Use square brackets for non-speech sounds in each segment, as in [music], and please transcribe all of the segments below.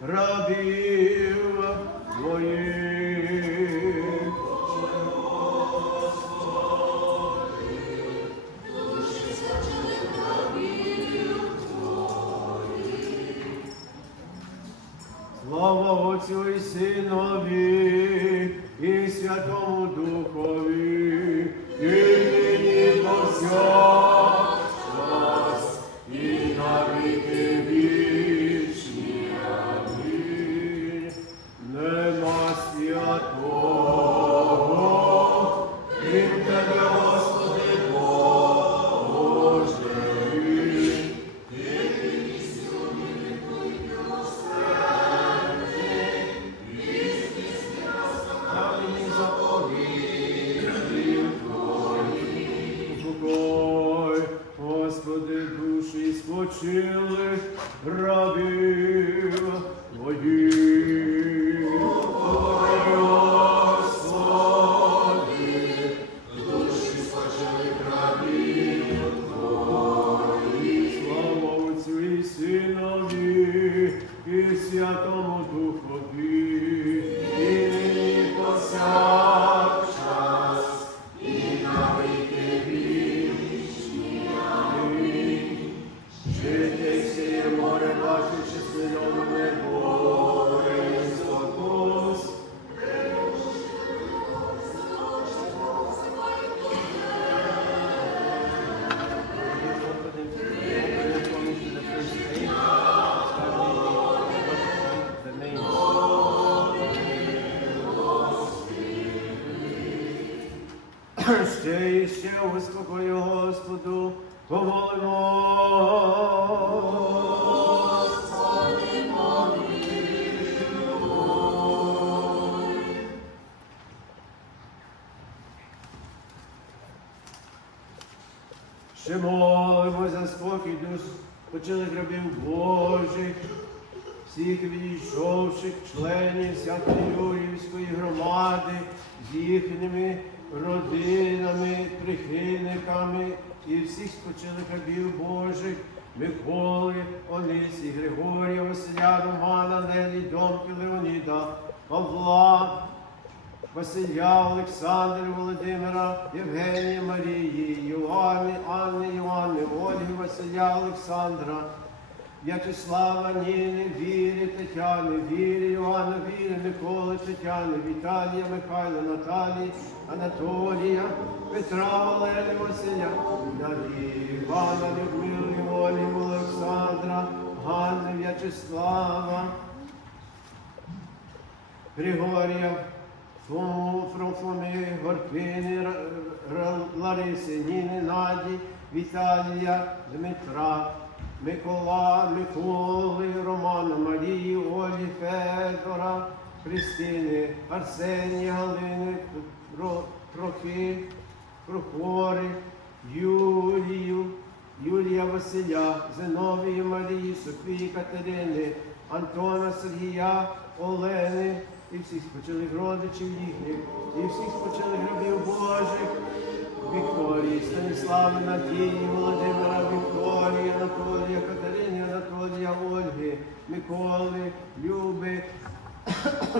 спочилих рабів Ще ще Господу, помолимо. Ще молимо за спокій душ почили рабів Божих, всіх відійшовших членів всякої Юрівської громади з їхніми родинами, прихильниками і всіх спочилих рабів Божих, Миколи, Олисі, Григорія, Василя, Романа, Нелі, Домки, Леоніда, Павла, Василя, Олександра, Володимира, Євгенія, Марії, Йоанни, Анни, Івани, Ольги, Василя, Олександра, В'ячеслава, Ніни, Вірі, Тетяни, Вірі, Йоанна, Вірі, Миколи, Тетяни, Віталія, Михайла, Наталії, Анатолія, Петра, Валерія, Василя, Надії, Івана, Людмили, Олі, Олександра, Ганни, В'ячеслава, Григорія, Фрофоми, Р- Лариси, Ніни, Наді, Віталія, Дмитра, Микола, Миколи, Романа, Марії, Олі, Федора, Христини, Арсенія, Галини, Трохи, Прохори, Юлію, Юлія Василя, Зиновії Марії, Софії Катерини, Антона Сергія, Олени. І всіх спочилих родичів їхніх, і всіх спочилих рабів Божих, Вікторії, Станіслави, Надії, Володимира, Вікторії, Анатолія, Катерини, Анатолія, Ольги, Миколи, Люби,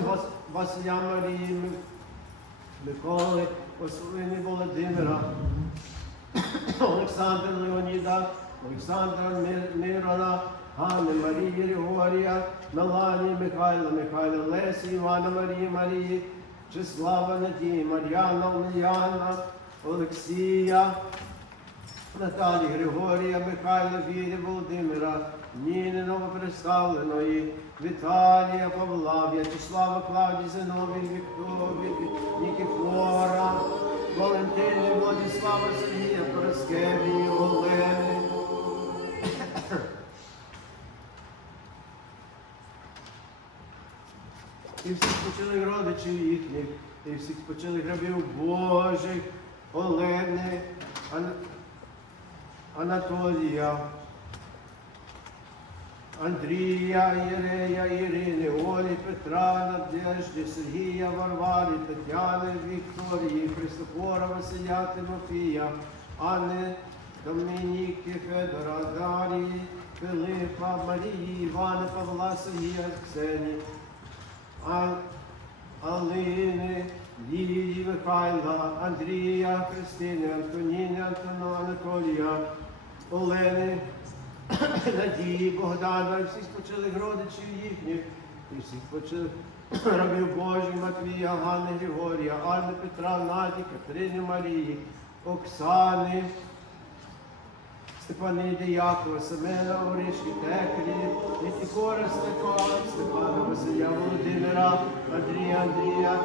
Вас- Василя Марії, Миколи, Василини Володимира, Олександра Леоніда, Олександра Мирона, Ганни Марії Григорія, Мелані, Михайла, Михайла, Лесі, Івана Марії, Марії, Числава Надії, Мар'яна, Омельяна, Олексія, Наталі Григорія, Михайла, Вірі, Володимира, Ніни Новопредставленої, Віталія, Павла, В'ячеслава, Клавдії, Зиновій, Вікторії, Нікіфора, Валентини, Владислава, Сергія, Пороскевії, Олени. І всіх спочилих родичів їхніх, і всіх спочилих рабів Божих, Олени, Ан... Анатолія, Андрія, Єрея, Ірини, Олі, Петра, Надежди, Сергія, Варвари, Тетяни, Вікторії, Христофора, Василя, Тимофія, Анни, Домініки, Федора, Дарії, Филипа, Марії, Івана, Павла, Сергія, Ксенії, Ан... Алини, Лілії, Михайла, Андрія, Христини, Антоніни, Антона, Анатолія, Олени, [coughs] Надії, Богдана, і всіх спочилих родичів їхніх, і всіх спочилих [coughs] рабів Божих, Матвія, Ганни, Григорія, Анни, Петра, Наді, Катерини, Марії, Оксани, Степаниди, Якова, Семена, Оришки, Текрі, Нікіфора, Степана, Степана, Василя, Володимира, Андрія, Андрія,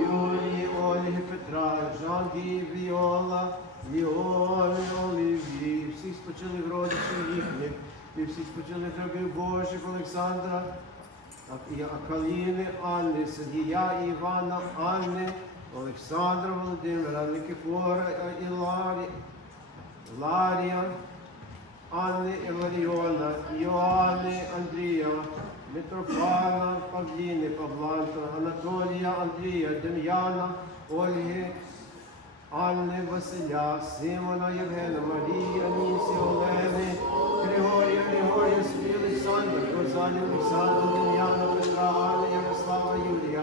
Юлії, Ольги, Петра, Жанки, Віола, Ліони, Олівії, всіх спочилих родичів їхніх, і всіх спочилих рабів Божих, Олександра, Акаліни, Анни, Сергія, Івана, Анни, Олександра, Володимира, Никифора, і Ларі, Ларія, Анни Іларіона, Йоанни Андрія, Митрофана, Павліни, Павланта, Анатолія, Андрія, Дем'яна, Ольги, Анни, Василя, Симона, Євгена, Марії, Анісі, Олени, Григорія, Григорія, Олександра, Козані, Олександра, Дем'яна, Петра, Анни, Ярослава, Юрія,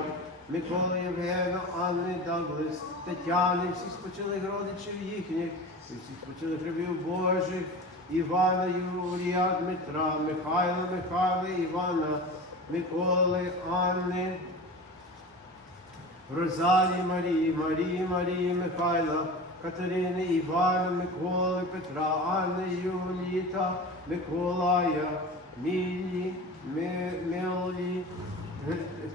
Микола, Євгена, Анни, Даглис, Тетяни, всіх спочилих родичів їхніх, всіх спочилих рабів Божих, Івана, Юрія, Дмитра, Михайла, Михайла, Івана, Миколи, Анни, Розалії Марії, Марії, Марії, Михайла, Катерини, Івана, Миколи, Петра, Анни, Юліта, Миколая, Мілі, Ми- Мелі,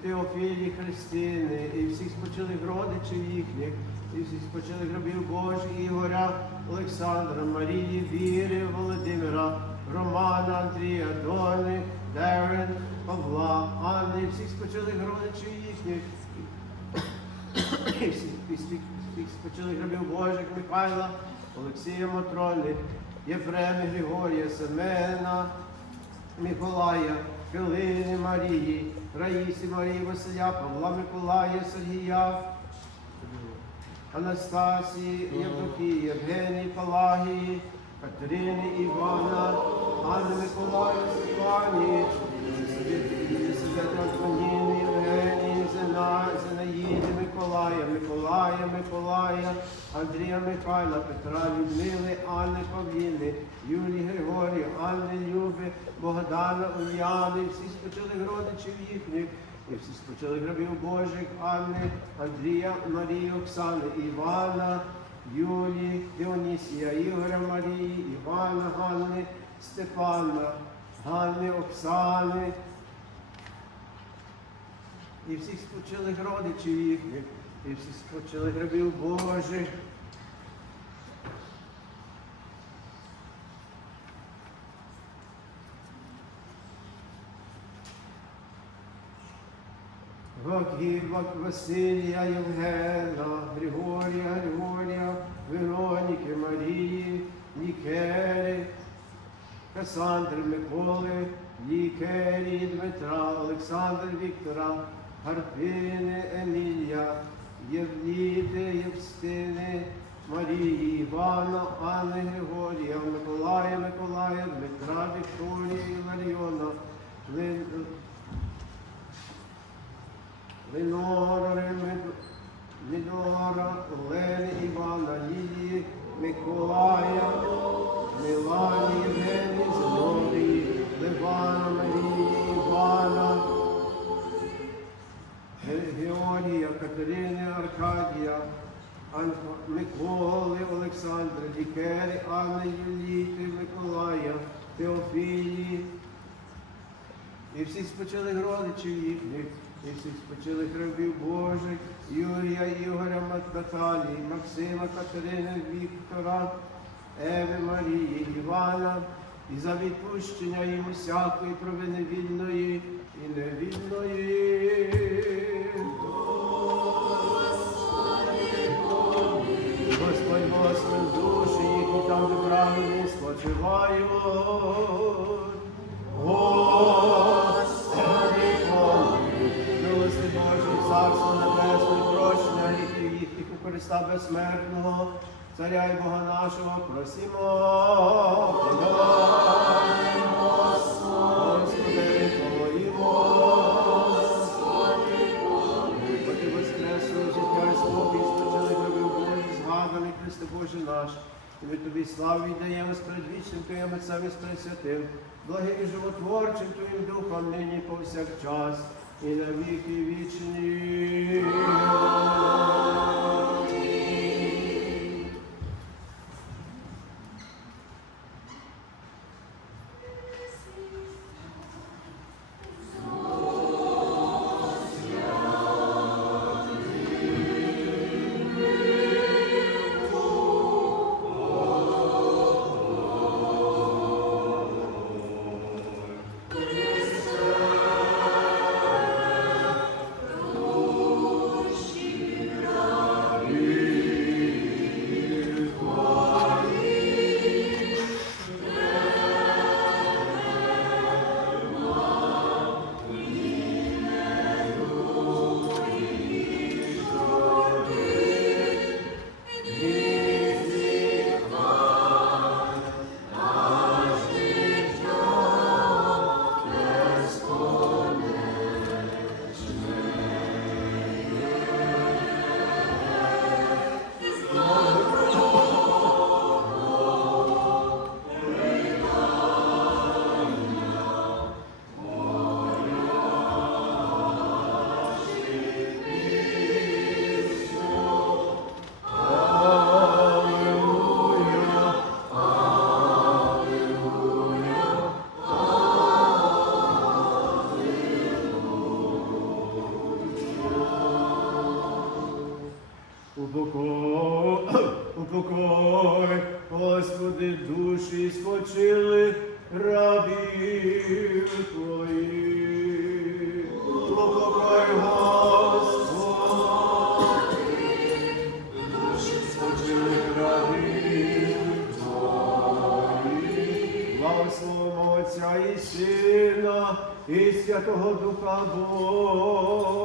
Теофілі, Христини, і всіх спочилих родичів їхніх, і всіх спочилих рабів Божих, Ігоря, Олександра, Марії, Віри, Володимира, Романа, Андрія, Дони, Дерен, Павла, Анни, всіх спочилих родичів їхніх, і всіх, спочилих рабів Божих, Михайла, Олексія Матрони, Єфреми, Григорія, Семена, Миколая, Килини Марії, Раїсі Марії, Василя, Павла Миколая, Сергія, Анастасії, Євдокії, Євгенії, Палагії, Катерини, Івана, Анни Миколаї, Степані, Єлисавета Антоніни, Євгенії, Зина, Зинаїди, Миколая, Миколая, Миколая, Андрія Михайла, Петра, Людмили, Анни Павліни, Юлії Григорія, Анни Люби, Богдана, Ульяни, всіх спочилих родичів їхніх, і всіх спочилих рабів Божих, Анни, Андрія, Марії, Оксани, Івана, Юлії, Діонісія, Ігоря Марії, Івана, Ганни, Степана, Ганни, Оксани, і всіх спочилих родичів їхніх, і всіх спочилих рабів Божих. Ваківак, Василія, Євгена, Григорія, Григорія, Вероніки, Марії, Нікери, Касандри, Миколи, Лікері, Дмитра, Олександр Віктора, Гарпини, Емілія, Євліти, Євстини, Марії, Івана, Анни, Григорія, Миколая, Миколая, Дмитра, Вікторія, Іларіона, Лин- Ленора, Лінора, Олени, Івана, Лілії, Миколая, Милані, Євгенії, Зиновії, Ливана, Георгія, Катерини, Аркадія, Миколи, Олександра, Лікери, Анни, Юліти, Миколая, Теофілії, і всіх спочилих родичів їхніх, і всіх спочилих рабів Божих, Юрія, Ігоря, Наталії, Максима, Катерини, Віктора, Еви, Марії, Івана, і за відпущення їм усякої провини вільної і невільної. Їхні там, спочивають. Господи. Милости Божий, царство небесне, прощення гріхів їхніх у Христа безсмертного, Царя і Бога нашого просимо. І Боже наш. І ми тобі славу віддаємо з предвічним Твоїм Отцем і з Пресвятим, благим і животворчим Твоїм Духом нині повсякчас і на віки вічні. por do favor.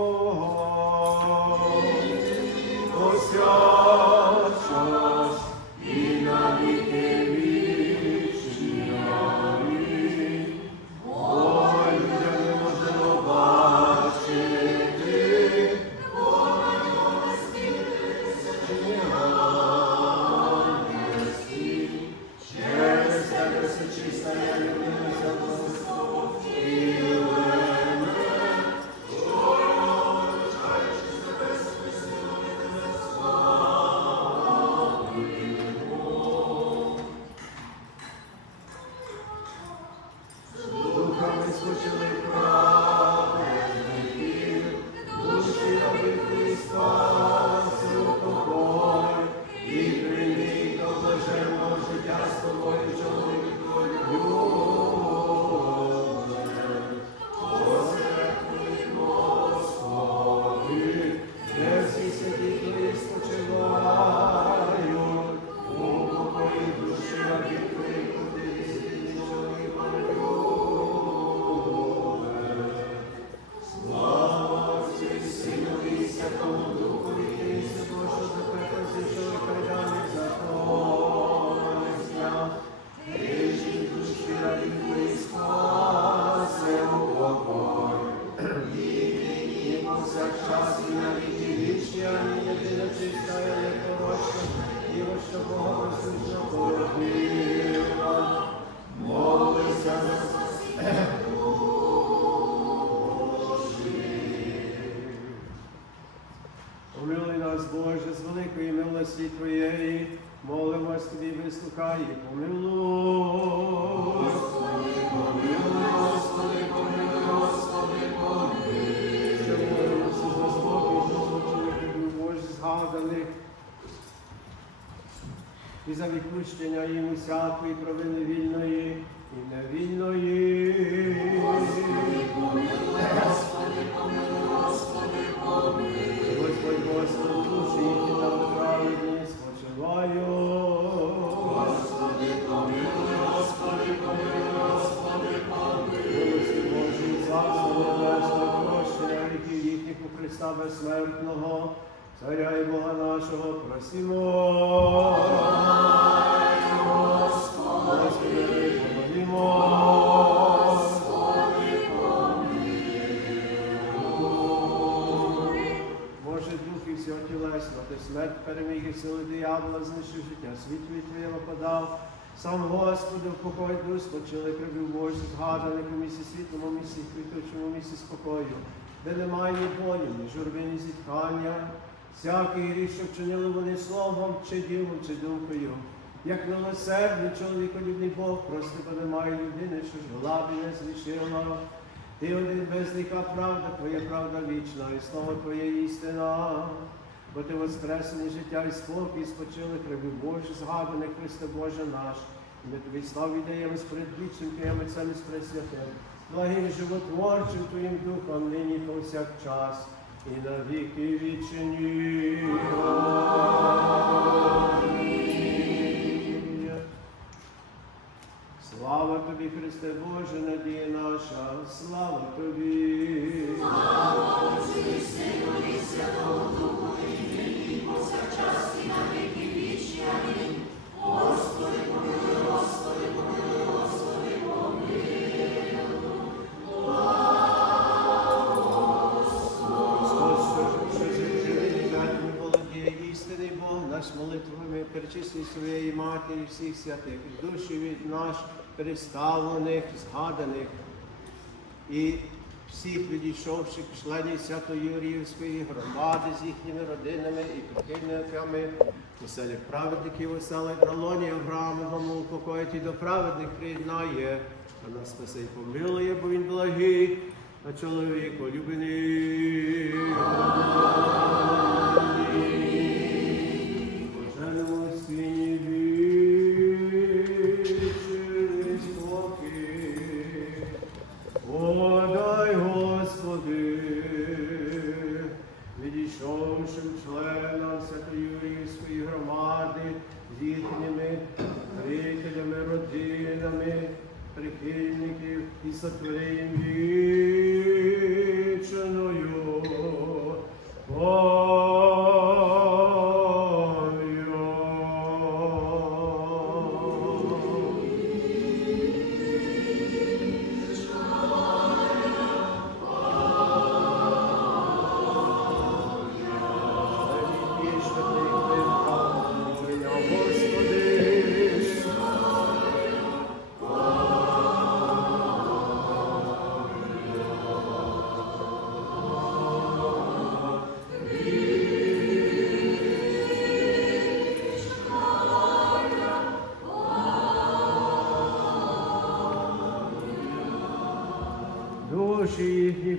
Твоєї, молимось Тобі, вислухай і помилуй. Господи, Господи, Господи. Що молимося за Боже, Боже, згаданих, і за відпущення їм усякої провини вільної і невільної. Господь, Христа безсмертного, Царя і Бога нашого просимо. Господи, помолімо. Боже Дух і всього тілесно, ти смерть переміги сили диявола, знищив життя, світлі Твоєго подав. Сам Господи, в покой дух спочили прибив Боже, згаданих у місці світлому, місці квітучому, місці спокою, де немає болі, ні журби, ні зітхання. Всякий гріх, що вчинили вони словом, чи ділом, чи думкою. Як милосердний чоловіколюбний Бог, прости, бо немає людини, що ж була б і не зрішила. Ти один безліка правда, Твоя правда вічна, і слово Твоє істина. Бо ти воскресений життя і спокій, спочили прибив Боже, згаданий Христе Боже наш. І ми тобі славу віддаємо з предвічним Твоїм Отцем і з благим животворчим Твоїм Духом, нині повсякчас, і на віки вічені. Слава тобі, Христе Боже, надія наша, слава тобі. Господь, перечислюй своєї матері, всіх святих, душі від наш переставлених, згаданих. І всіх відійшовших членів Свято-Юріївської громади з їхніми родинами і прихильниками, оселях праведників, оселях на лоні Авраамовому, упокоїть і до праведних приєднає, а нас спасе й помилує, бо він благий, а чоловіку любений. Спокій. Душі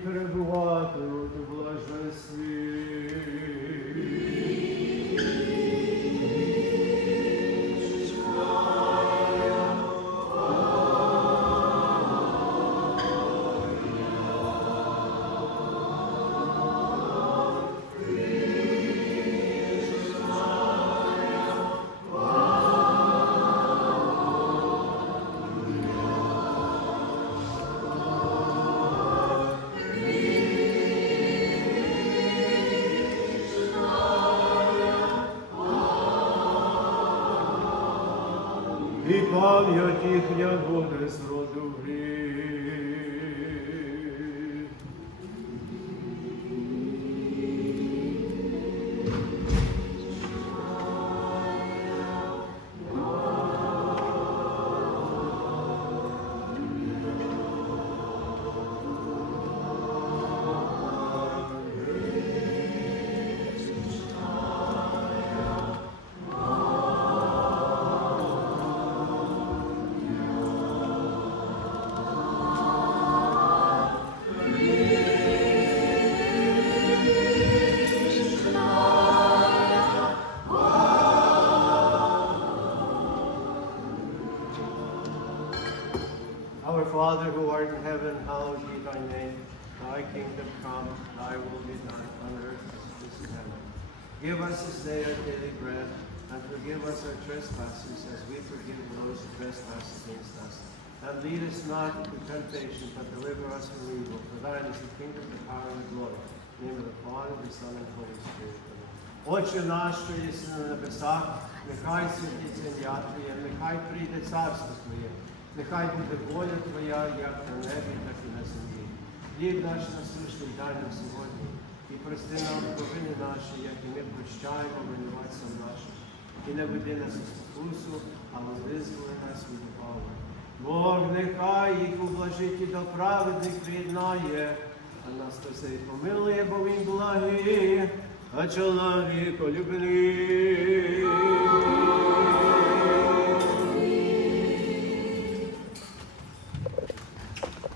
Give us this day our daily bread, and forgive us our trespasses as we forgive those who trespass against us. And lead us not into temptation, but deliver us from evil. For thine is the kingdom, the power, and the glory. In the name of the Father, the Son, and the Holy Spirit. Amen. Отче наш, що єси на небесах, нехай святиться ім'я Твоє, нехай прийде царство Твоє, нехай буде воля Твоя, як на небі, так і на землі. Хліб наш насущний дай нам сьогодні, і прости нам провини наші, як і ми прощаємо винуватцям нашим. І не веди нас у спокусу, але визволи нас від лукавого. Бог нехай їх ублажить і до праведних приєднає, а нас спасе і помилує, бо він благий, а чоловіко любний.